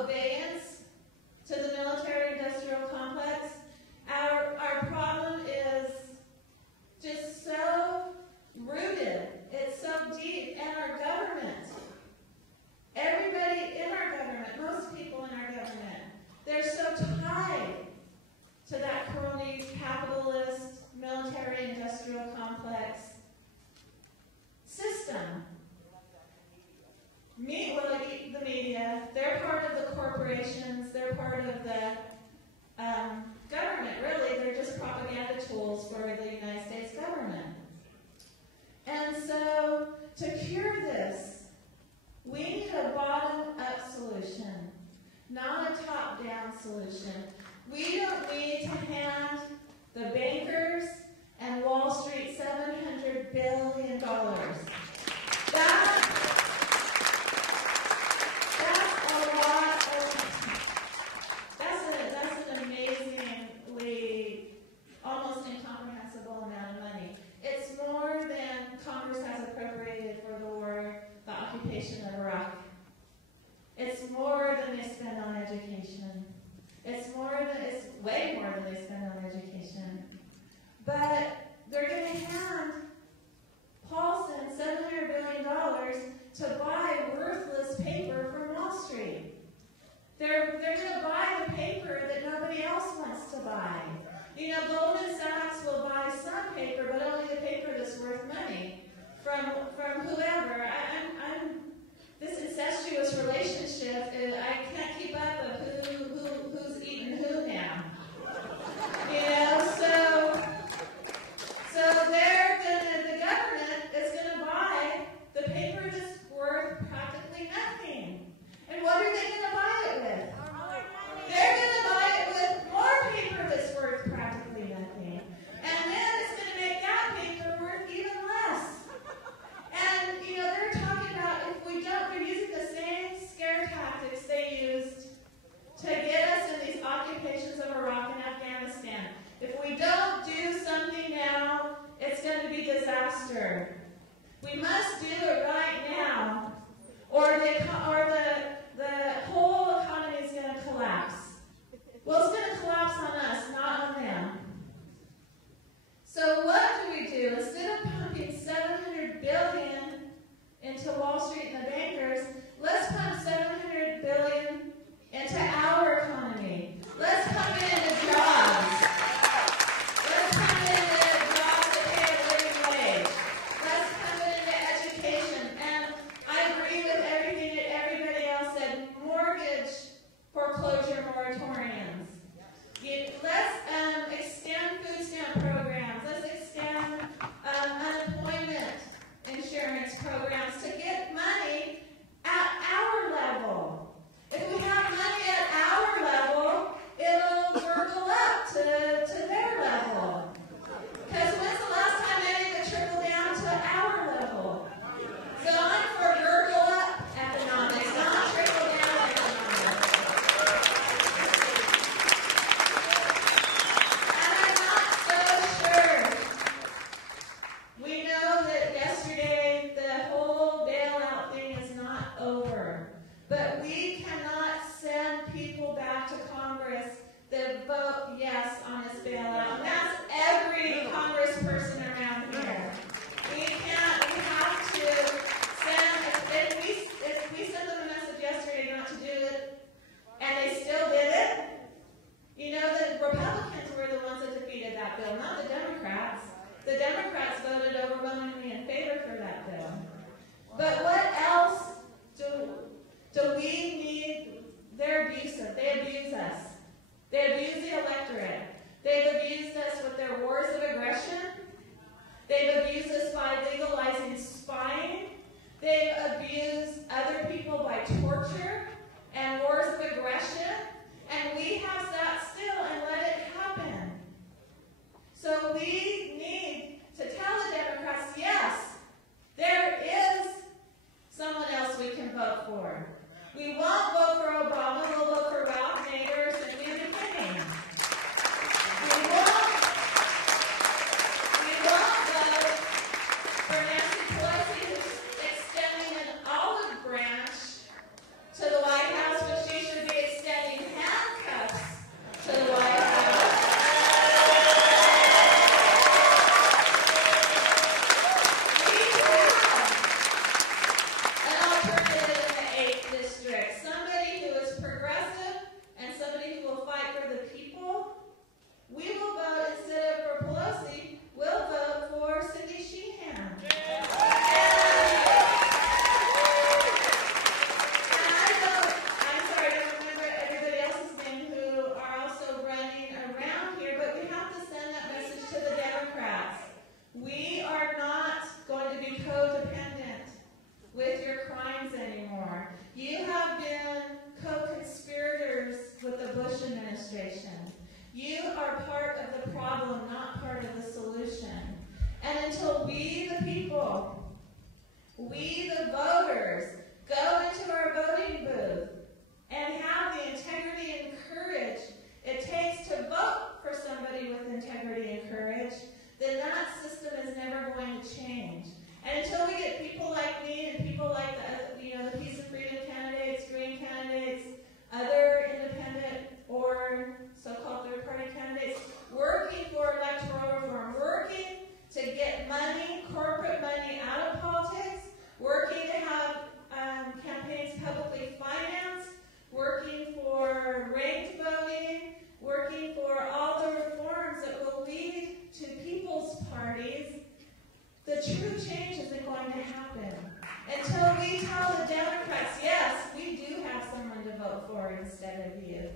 obeyance to the military-industrial complex. Our problem is just so rooted. It's so deep in our government. Everybody in our government, most people in our government, they're so tied to that crony capitalist military-industrial complex system. The media, they're part of the corporations, they're part of the government, really. They're just propaganda tools for the United States government. And so, to cure this, we need a bottom-up solution, not a top-down solution. We don't need to hand the bankers and Wall Street $700 billion. That's an amazingly, almost incomprehensible amount of money. It's more than Congress has appropriated for the occupation of Iraq. It's more than they spend on education. It's way more than they spend on education. But they're going to hand Paulson $700 billion to buy worthless paper from Wall Street. They're going to buy the paper that nobody else wants to buy. You know, Goldman Sachs will buy some paper, but only the paper that's worth money from whoever. This incestuous relationship, I can't keep up of who's eating who now. You know, so the government is going to buy the paper that's worth practically nothing. And what are they going to buy it with? They're going to buy it with more paper that's worth practically nothing. And then it's going to make that paper worth even less. And, you know, they're talking anymore. You have been co-conspirators with the Bush administration. You are part of the problem, not part of the solution. And until we, the people, we, the voters, go into our voting booth and have the integrity and courage it takes to vote for somebody with integrity and courage, then that system is never going to change. And until we get people like me and people like the Peace and Freedom candidates, Green candidates, other independent or so-called third-party candidates working for electoral reform, working to get money, corporate money out of politics, working to have campaigns publicly financed, working for ranked voting, working for all the reforms that will lead to people's parties, the true change isn't going to happen. Until we tell the Democrats, yes, we do have someone to vote for instead of you.